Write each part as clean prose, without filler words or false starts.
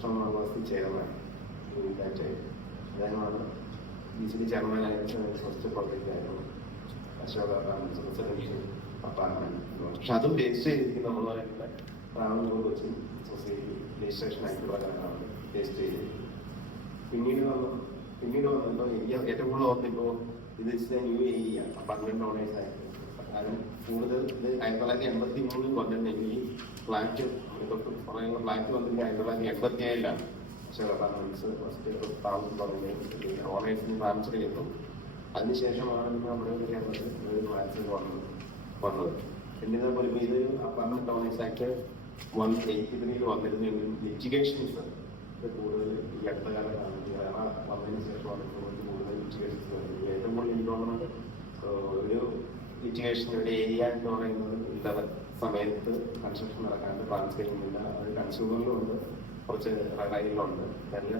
വർഷമാണ് ചെയർമാൻ. അദ്ദേഹമാണ് ബീച്ചിലെ ചെയർമാനായിട്ട് ഫസ്റ്റ് പ്രോജക്റ്റായിരുന്നു അശോക റെസിഡൻഷ്യൽ അപ്പാർട്ട്മെന്റ്. പക്ഷെ അതും രജിസ്റ്റർ ചെയ്തിരിക്കുന്ന നമ്മൾ പറയുന്നത് ട്രാവൻകൂർ കൊച്ചിൻ സൊസൈറ്റി രജിസ്ട്രേഷൻ ആയിട്ടുള്ള കാര്യങ്ങളാണ് രജിസ്റ്റർ ചെയ്തിരിക്കുന്നത്. പിന്നീട് വന്നപ്പോൾ എനിക്ക് ഏറ്റവും കൂടുതൽ ഓർത്തിപ്പോൾ ഇത് ന്യൂ ഏരിയ അപ്പാർട്ട്മെന്റ് ഓണേഴ്സ് ആയിട്ട്. കാരണം കൂടുതൽ ഇത് 1983 കൊണ്ടുവന്നെങ്കിൽ ഈ ഫ്ലാറ്റ് കുറേയുള്ള ഫ്ലാറ്റ് വന്നിട്ട് 1987 അശോക അപ്പാർട്ട്മെന്റ്സ് ഫസ്റ്റ് താമസം ഓണേഴ്സിന് ട്രാൻസ്ഫർ ചെയ്തു. അതിനുശേഷമാണ് നമ്മുടെ കേരളത്തിൽ ഫ്ലാറ്റ്സ് വന്നത്. എന്നിട്ട് പോലും ഇത് അപ്പാർട്ട്മെന്റ് ഓണേഴ്സ് ആക്ട് 183 വന്നിരുന്നെങ്കിലും ലിറ്റിഗേഷൻസ് കൂടുതൽ ഈ അടുത്ത കാലത്താണ് വന്നതിന് ശേഷമാണ് കൂടുതൽ ലിറ്റിഗേഷൻസ് വരുന്നത്. ഏറ്റവും കൂടുതൽ എനിക്ക് തോന്നുന്നത് ഒരു ലിറ്റിഗേഷൻ ഒരു ഏരിയ എന്ന് പറയുന്നത് ഇല്ലാത്ത സമയത്ത് കൺസ്ട്രക്ഷൻ നടക്കാണ്ട് ട്രാൻസ്ഫറിംഗ് ഇല്ല. അത് കൺസ്യൂമറിലും ഉണ്ട്, കുറച്ച് റെയിലുണ്ട്. എല്ലാ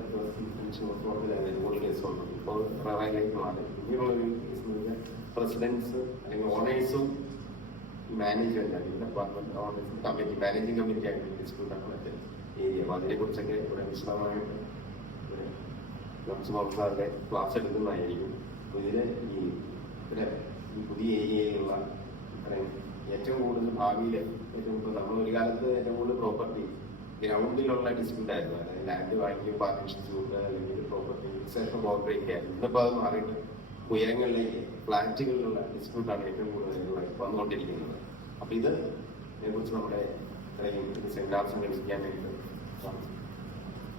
കൺസ്യൂമർ കൂടുതൽ കേസുണ്ട്. ഇപ്പോൾ റെയിലേക്ക് മാറി. ഇങ്ങനെയുള്ളൊരു കേസ് പ്രസിഡൻസ് അല്ലെങ്കിൽ ഓണേഴ്സും മാനേജ്മെന്റ് അല്ലെങ്കിൽ അപ്പാർട്ട്മെന്റ് ഓണേഴ്സും കമ്മിറ്റി മാനേജിംഗ് കമ്മിറ്റി ആയിട്ട് ഡിസ്പ്യൂട്ടാണ് ഏരിയ. അപ്പോൾ അതിനെ കുറിച്ചൊക്കെ ഇവിടെ വിശദമായിട്ട് സാറിന്റെ ക്ലാസ് എടുക്കുന്നതായിരിക്കും. ഇതിന് ഈ പുതിയ ഏരിയയിലുള്ള ഏറ്റവും കൂടുതൽ ഭാവിയിൽ ഏറ്റവും കൂടുതൽ നമ്മൾ ഒരു കാലത്ത് ഏറ്റവും കൂടുതൽ പ്രോപ്പർട്ടി ഗ്രൗണ്ടിലുള്ള ഡിസ്പ്യൂട്ട് ആയിരുന്നു. അതായത് ലാൻഡ് വാങ്ങിക്കും, പാർട്ട്ണർഷിപ്പ് അല്ലെങ്കിൽ പ്രോപ്പർട്ടി സെൽഫ് കോർപ്പറേറ്റ് ആയിരുന്നു. ഇന്നിപ്പോൾ അത് മാറിയിട്ട് ഉയരങ്ങളിലേക്ക് ഫ്ലാറ്റുകളിലുള്ള ഡിസ്പ്യൂട്ടാണ് ഏറ്റവും കൂടുതൽ വന്നുകൊണ്ടിരിക്കുന്നത്. അപ്പൊ ഇതിനെ കുറിച്ച് നമ്മുടെ ഇത്രയും സെമിനാർ സംഘടിപ്പിക്കാൻ വേണ്ടി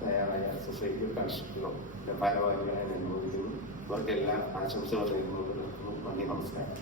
തയ്യാറായ സൊസൈറ്റി കൺസ്ട്രക്ഷനോ ഭാരവാഹികളെ അനുമോദിക്കുന്നു. അവർക്കെല്ലാം ആശംസകൾ നേരുന്നു. നന്ദി, നമസ്കാരം.